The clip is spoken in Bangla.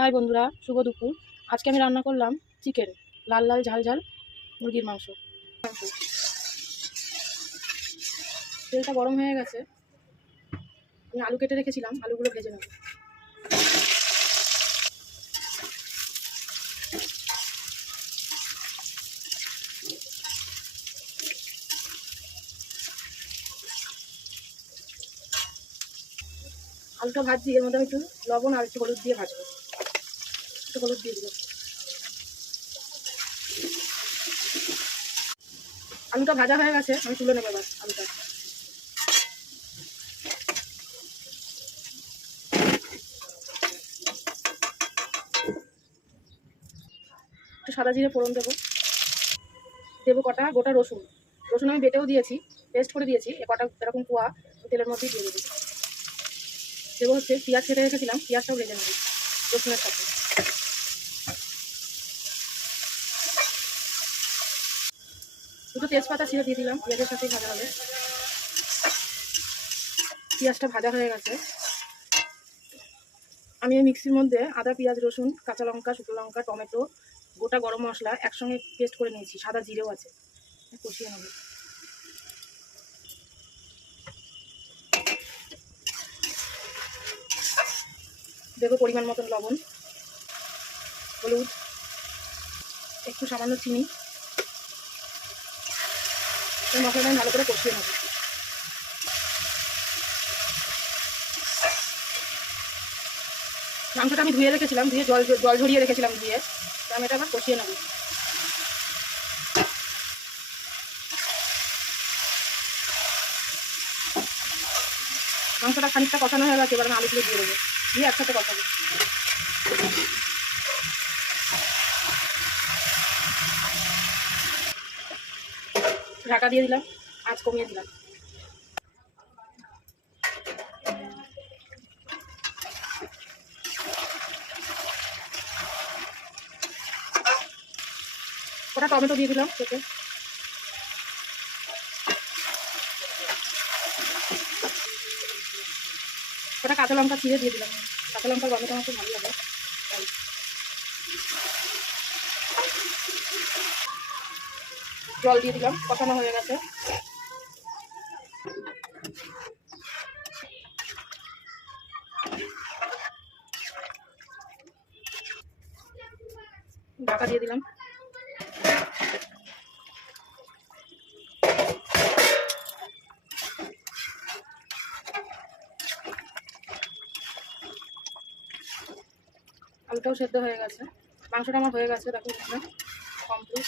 হাই বন্ধুরা, শুভ দুপুর। আজকে আমি রান্না করলাম চিকেন, লাল লাল ঝাল ঝাল মুরগির মাংস। তেলটা গরম হয়ে গেছে, আমি আলু কেটে রেখেছিলাম, আলুগুলো ভেজে নেব। আলুটা ভাজছি, এর মধ্যে আমি একটু লবণ আর একটু হলুদ দিয়ে ভাজবো। একটু হলুদ দিয়ে দিলাম। আলুটা ভাজা হয়ে গেছে, আমি তুলে নেবো এবার আলুটা। একটু সাদা জিরে ফোড়ন দেবো। দেবো কটা গোটা রসুন। রসুন আমি বেটেও দিয়েছি, পেস্ট করে দিয়েছি। কটা এরকম কোয়া তেলের মধ্যেই দিয়ে দেবো। দেবো হচ্ছে পেঁয়াজ কেটে রেখেছিলাম, পেঁয়াজটাও ভেজে নেবো রসুনের সাথে। দুটো তেজপাতা ছিঁড়ে দিয়ে দিলাম, পেঁয়াজের সাথেই ভাজা হবে। পেঁয়াজটা ভাজা হয়ে গেছে। আমি এই মিক্সির মধ্যে আদা, পেঁয়াজ, রসুন, কাঁচা লঙ্কা, শুকনো লঙ্কা, টমেটো, গোটা গরম মশলা একসঙ্গে পেস্ট করে নিয়েছি। সাদা জিরেও আছে, কষিয়ে নেব। দেবো পরিমাণ মতন লবণ, হলুদ, একটু সামান্য চিনি। এই মশলাটা আমি ভালো করে কষিয়ে নেব। মাংসটা আমি ধুয়ে রেখেছিলাম, ধুয়ে জল জল ঝরিয়ে রেখেছিলাম, ধুয়ে আমি এটা আবার কষিয়ে নেব। মাংসটা খানিকটা কষানো হয়ে গেছে, এবার আমি আলুগুলো দিয়ে দেবো, দিয়ে একসাথে কষাবো। ঢাকা দিয়ে দিলাম, আঁচ কমিয়ে দিলাম। ওটা টমেটো দিয়ে দিলাম কেটে। ওটা কাঁচা লঙ্কা ছিঁড়ে দিয়ে দিলাম। কাঁচা লঙ্কার গন্ধটা আমার খুব ভালো লাগে। জল দিয়ে দিলাম, কষানো হয়ে গেছে। ঢাকা দিয়ে দিলাম। আলুটাও সেদ্ধ হয়ে গেছে, মাংসটা আমার হয়ে গেছে, দেখো কমপ্লিট।